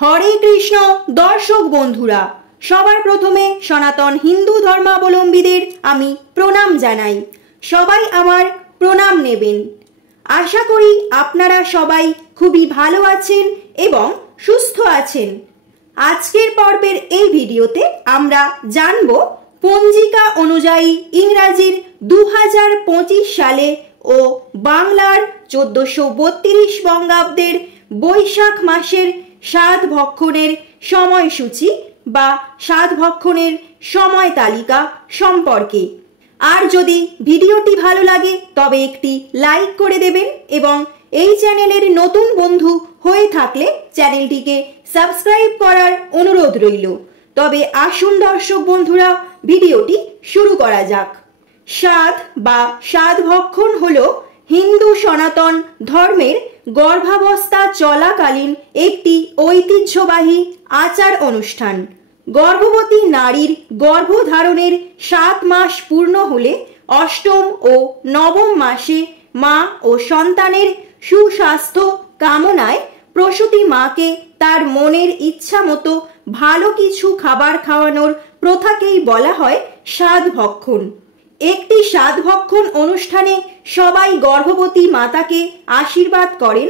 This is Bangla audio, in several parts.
হরে কৃষ্ণ দর্শক বন্ধুরা, সবার প্রথমে সনাতন হিন্দু ধর্মাবলম্বীদের আমি প্রণাম জানাই। সবাই আমার প্রণাম নেবেন। আশা করি আপনারা সবাই খুবই ভালো আছেন এবং সুস্থ আছেন। আজকের পর্বের এই ভিডিওতে আমরা জানব পঞ্জিকা অনুযায়ী ইংরাজির 2025 সালে ও বাংলার 1432 বঙ্গাব্দের বৈশাখ মাসের সাত ভক্ষণের সময়সূচি বা সাত ভক্ষণের সময় তালিকা সম্পর্কে। আর যদি ভিডিওটি ভালো লাগে তবে একটি লাইক করে দেবেন এবং এই চ্যানেলের নতুন বন্ধু হয়ে থাকলে চ্যানেলটিকে সাবস্ক্রাইব করার অনুরোধ রইল। তবে আসুন দর্শক বন্ধুরা, ভিডিওটি শুরু করা যাক। সাত বা সাত ভক্ষণ হলো হিন্দু সনাতন ধর্মের গর্ভাবস্থা চলাকালীন একটি ঐতিহ্যবাহী আচার অনুষ্ঠান। গর্ভবতী নারীর গর্ভধারণের 7 মাস পূর্ণ হলে অষ্টম ও নবম মাসে মা ও সন্তানের সুস্বাস্থ্য কামনায় প্রসূতি মাকে তার মনের ইচ্ছা মতো ভালো কিছু খাবার খাওয়ানোর প্রথাকেই বলা হয় সাত ভক্ষণ। একটি সাত ভক্ষণ অনুষ্ঠানে সবাই গর্ভবতী মাতাকে আশীর্বাদ করেন।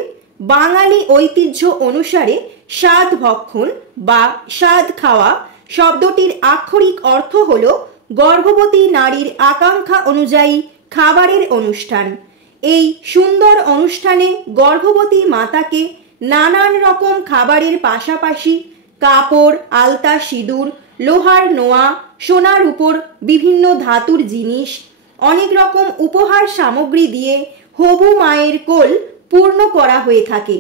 বাঙালি ঐতিহ্য অনুসারে সাত ভক্ষণ বা সাদ খাওয়া শব্দটির আক্ষরিক অর্থ হল গর্ভবতী নারীর আকাঙ্ক্ষা অনুযায়ী খাবারের অনুষ্ঠান। এই সুন্দর অনুষ্ঠানে গর্ভবতী মাতাকে নানান রকম খাবারের পাশাপাশি কাপড়, আলতা, সিঁদুর, লোহার নোয়া, সোনার উপর বিভিন্ন ধাতুর জিনিস, অনেক রকম উপহার সামগ্রী দিয়ে হবু মায়ের কোল পূর্ণ করা হয়ে থাকে।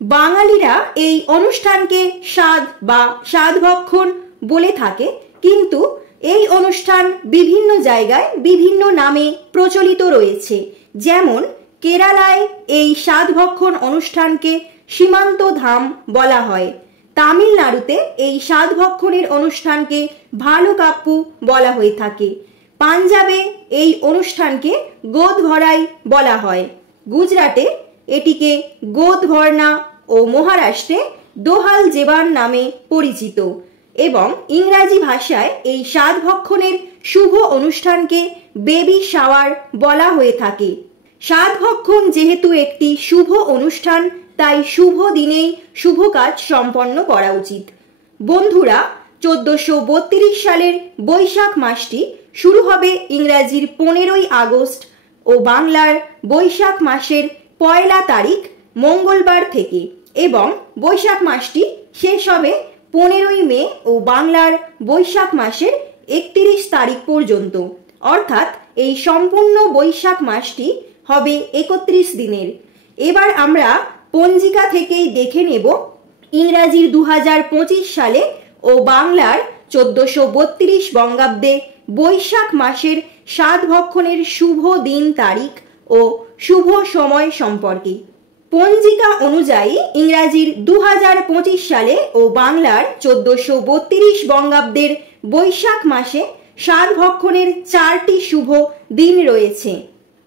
বাঙালিরা এই অনুষ্ঠানকে সাদ বা সাত ভক্ষণ বলে থাকে, কিন্তু এই অনুষ্ঠান বিভিন্ন জায়গায় বিভিন্ন নামে প্রচলিত রয়েছে। যেমন কেরালায় এই সাত ভক্ষণ অনুষ্ঠানকে সীমান্ত ধাম বলা হয়। তামিলনাড়ুতে এই সাত ভক্ষণের অনুষ্ঠানকে ভালো কাপ্পু বলা হয়ে থাকে। পাঞ্জাবে এই অনুষ্ঠানকে গোদ ভরাই বলা হয়। গুজরাটে এটিকে গোদ ভরনা ও মহারাষ্ট্রে দোহাল জেবান নামে পরিচিত। এবং ইংরাজি ভাষায় এই সাত ভক্ষণের শুভ অনুষ্ঠানকে বেবি শাওয়ার বলা হয়ে থাকে। সাত ভক্ষণ যেহেতু একটি শুভ অনুষ্ঠান, তাই শুভ দিনেই শুভ কাজ সম্পন্ন করা উচিত। বন্ধুরা, 1432 সালের বৈশাখ মাসটি শুরু হবে ইংরাজির 15ই আগস্ট ও বাংলার বৈশাখ মাসের 1 তারিখ মঙ্গলবার থেকে, এবং বৈশাখ মাসটি শেষ হবে 15ই মে ও বাংলার বৈশাখ মাসের 31 তারিখ পর্যন্ত। অর্থাৎ এই সম্পূর্ণ বৈশাখ মাসটি হবে 31 দিনের। এবার আমরা পঞ্জিকা থেকেই দেখে নেব ইংরাজির 2025 সালে ও বাংলার 1432 বঙ্গাব্দে বৈশাখ মাসের সাত ভক্ষণের শুভ দিন, তারিখ ও শুভ সময় সম্পর্কে। পঞ্জিকা অনুযায়ী ইংরাজির 2025 সালে ও বাংলার 1432 বঙ্গাব্দের বৈশাখ মাসে সাত ভক্ষণের 4টি শুভ দিন রয়েছে।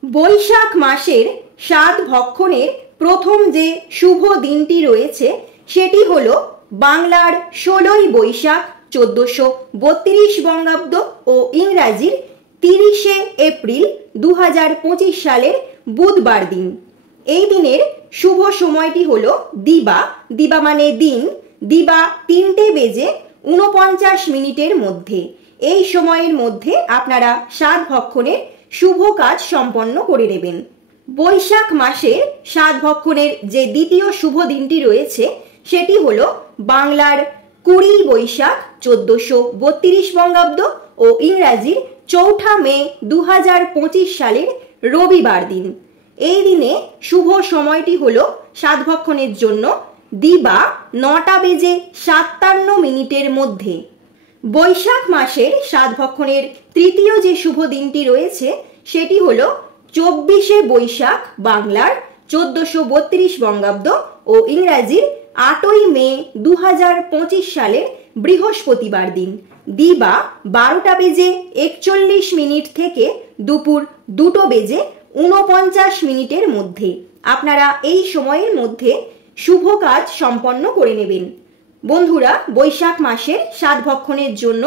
বৈশাখ মাসের সাত ভক্ষণের প্রথম যে শুভ দিনটি রয়েছে সেটি হলো বাংলার 16ই বৈশাখ 1432 বঙ্গাব্দ ও ইংরাজির 30শে এপ্রিল 2025 সালের বুধবার দিন। এই দিনের শুভ সময়টি হলো দিবা। দিবা মানে দিন। দিবা 3টে বেজে 49 মিনিটের মধ্যে। এই সময়ের মধ্যে আপনারা সাত ভক্ষণের শুভ কাজ সম্পন্ন করে নেবেন। বৈশাখ মাসের সাত ভক্ষণের যে দ্বিতীয় শুভ দিনটি রয়েছে সেটি হলো বাংলার 20 বৈশাখ 1432 বঙ্গাব্দ ও ইংরাজির 4 মে 2025 সালের রবিবার দিন। এই দিনে শুভ সময়টি হলো সাত ভক্ষণের জন্য দিবা 9টা বেজে 57 মিনিটের মধ্যে। বৈশাখ মাসের সাত ভক্ষণের তৃতীয় যে শুভ দিনটি রয়েছে সেটি হলো 24শে বৈশাখ বাংলার 1432 বঙ্গাব্দ ও ইংরাজির 8ই মে 2025 সালের বৃহস্পতিবার দিন। দিবা 12টা বেজে 41 মিনিট থেকে দুপুর 2টো বেজে 49 মিনিটের মধ্যে। আপনারা এই সময়ের মধ্যে শুভ কাজ সম্পন্ন করে নেবেন। বন্ধুরা, বৈশাখ মাসের সাতভক্ষণের জন্য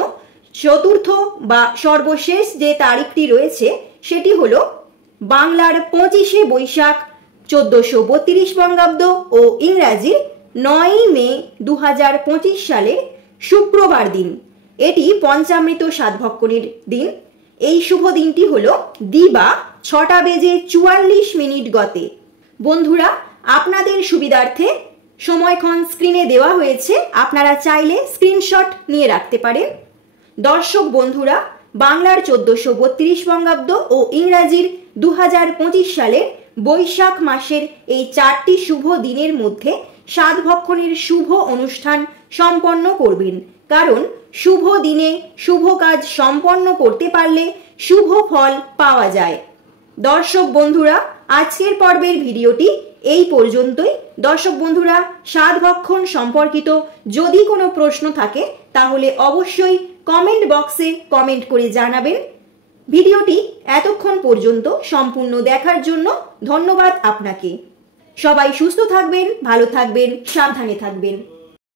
চতুর্থ বা সর্বশেষ যে তারিখটি রয়েছে সেটি হলো বাংলার 25শে বৈশাখ 1432 বঙ্গাব্দ ও ইংরাজির 9ই মে 2025 সালের শুক্রবার দিন। এটি পঞ্চামৃত সাতভক্ষণের দিন। এই শুভ দিনটি হলো দিবা 6:44 গতে। বন্ধুরা, আপনাদের সুবিধার্থে সময়ক্ষণ স্ক্রিনে দেওয়া হয়েছে, আপনারা চাইলে স্ক্রিনশট নিয়ে রাখতে পারেন। দর্শক বন্ধুরা, বাংলার 1432 বঙ্গাব্দ ও ইংরাজির 2025 সালের বৈশাখ মাসের এই 4টি শুভ দিনের মধ্যে সাতভক্ষণের শুভ অনুষ্ঠান সম্পন্ন করবেন, কারণ শুভ দিনে শুভ কাজ সম্পন্ন করতে পারলে শুভ ফল পাওয়া যায়। দর্শক বন্ধুরা, আজকের পর্বের ভিডিওটি এই পর্যন্তই। দর্শক বন্ধুরা, সাতভক্ষণ সম্পর্কিত যদি কোনো প্রশ্ন থাকে তাহলে অবশ্যই কমেন্ট বক্সে কমেন্ট করে জানাবেন। ভিডিওটি এতক্ষণ পর্যন্ত সম্পূর্ণ দেখার জন্য ধন্যবাদ আপনাকে। সবাই সুস্থ থাকবেন, ভালো থাকবেন, সাবধানে থাকবেন।